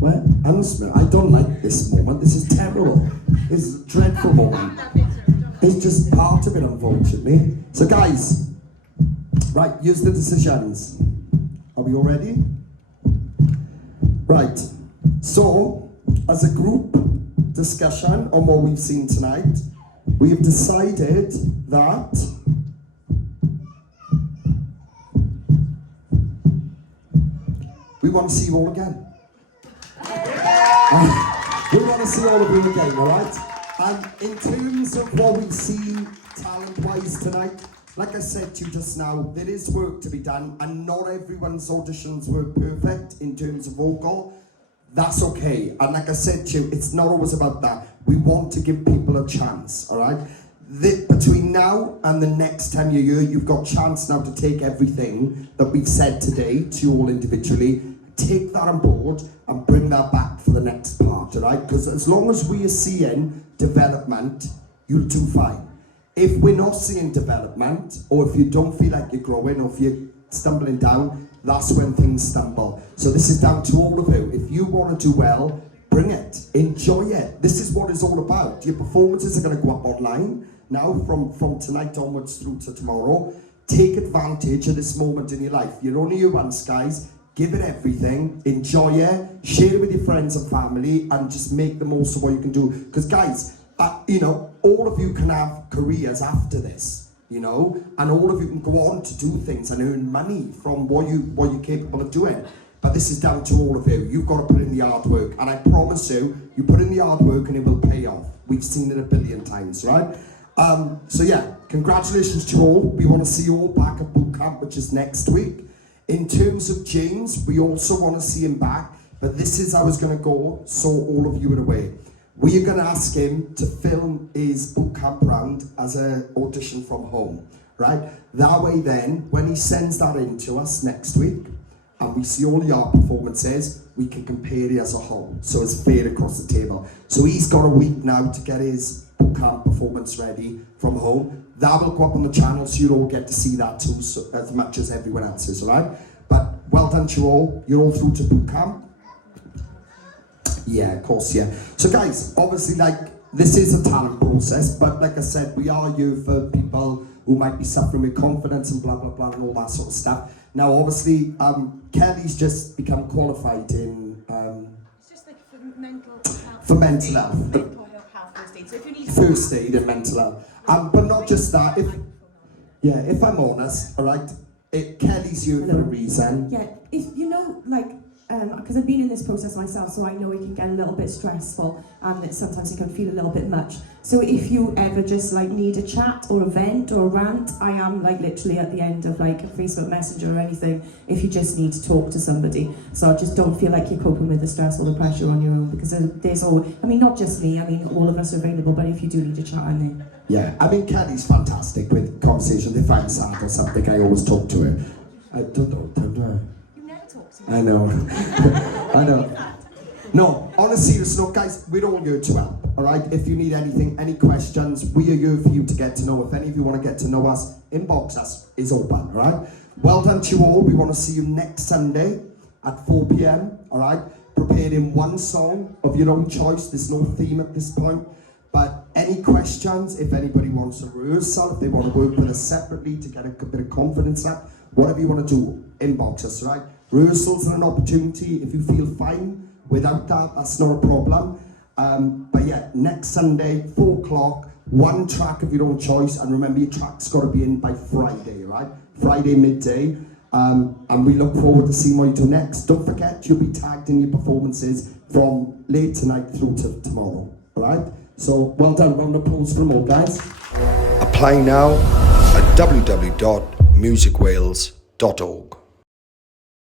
Well, honestly, I don't like this moment. This is terrible. This is a dreadful moment. It's just part of it, unfortunately. So guys, right, use the decisions. Are we all ready? Right. So, as a group discussion on what we've seen tonight, we have decided that we want to see you all again. We want to see all of you again, alright? And in terms of what we see talent-wise tonight, like I said to you just now, there is work to be done, and not everyone's auditions were perfect in terms of vocal. That's okay. And like I said to you, it's not always about that. We want to give people a chance, alright? Between now and the next time you're here, you've got chance now to take everything that we've said today to you all individually, take that on board and bring that back for the next part, alright? Because as long as we are seeing development, you'll do fine. If we're not seeing development, or if you don't feel like you're growing, or if you're stumbling down, that's when things stumble. So this is down to all of you. If you want to do well, bring it, enjoy it. This is what it's all about. Your performances are going to go up online now from tonight onwards through to tomorrow. Take advantage of this moment in your life. You're only here once, guys. Give it everything, enjoy it, share it with your friends and family, and just make the most of what you can do. Because guys, you know, all of you can have careers after this, you know, and all of you can go on to do things and earn money from what you're capable of doing. But this is down to all of you. You've got to put in the hard work, and I promise you, you put in the hard work and it will pay off. We've seen it a billion times, right? So yeah, congratulations to you all. We want to see you all back at boot camp, which is next week. In terms of James, we also want to see him back, but this is how it's going to go, so all of you are aware. We are going to ask him to film his boot camp round as an audition from home, right? That way then, when he sends that in to us next week, and we see all the art performances, we can compare it as a whole, so it's fair across the table. So he's got a week now to get his boot camp performance ready from home. That will go up on the channel, so you'll all get to see that too, so, as much as everyone else is, alright? But well done to you all. You're all through to boot camp. Yeah, of course, yeah. So guys, obviously, like, this is a talent process, but like I said, we are here for people who might be suffering with confidence and blah, blah, blah, and all that sort of stuff. Now, obviously, Kelly's just become qualified in... it's just like for mental health. For mental health. Mental health first aid. So if you need first aid and mental health. But not just that. If I'm honest, all right, Kelly's here for a reason. Yeah, if you know, like, because I've been in this process myself, so I know it can get a little bit stressful, and that sometimes it can feel a little bit much. So if you ever just like need a chat or a vent or a rant, I am like literally at the end of like a Facebook Messenger or anything. If you just need to talk to somebody, so just don't feel like you're coping with the stress or the pressure on your own, because there's all. I mean, not just me. I mean, all of us are available. But if you do need a chat, I'm there. Yeah, I mean, Kelly's fantastic with conversations. If I'm sad or something, I always talk to her. I don't know. You never talk to me. I know. I know. No, on a serious note, guys, we're all here to help, all right? If you need anything, any questions, we are here for you to get to know. If any of you want to get to know us, inbox us is open, all right? Well done to you all. We want to see you next Sunday at 4 p.m, all right? Prepared in one song of your own choice. There's no theme at this point. But any questions, if anybody wants a rehearsal, if they want to work with us separately to get a bit of confidence up, whatever you want to do, inbox us, right? Rehearsals are an opportunity. If you feel fine without that, that's not a problem. But yeah, next Sunday, 4 o'clock, one track of your own choice. And remember, your track's got to be in by Friday, right? Friday midday. And we look forward to seeing what you do next. Don't forget, you'll be tagged in your performances from late tonight through to tomorrow, all right? So, well done. Round of applause for them all, guys. Apply now at www.musicwales.org.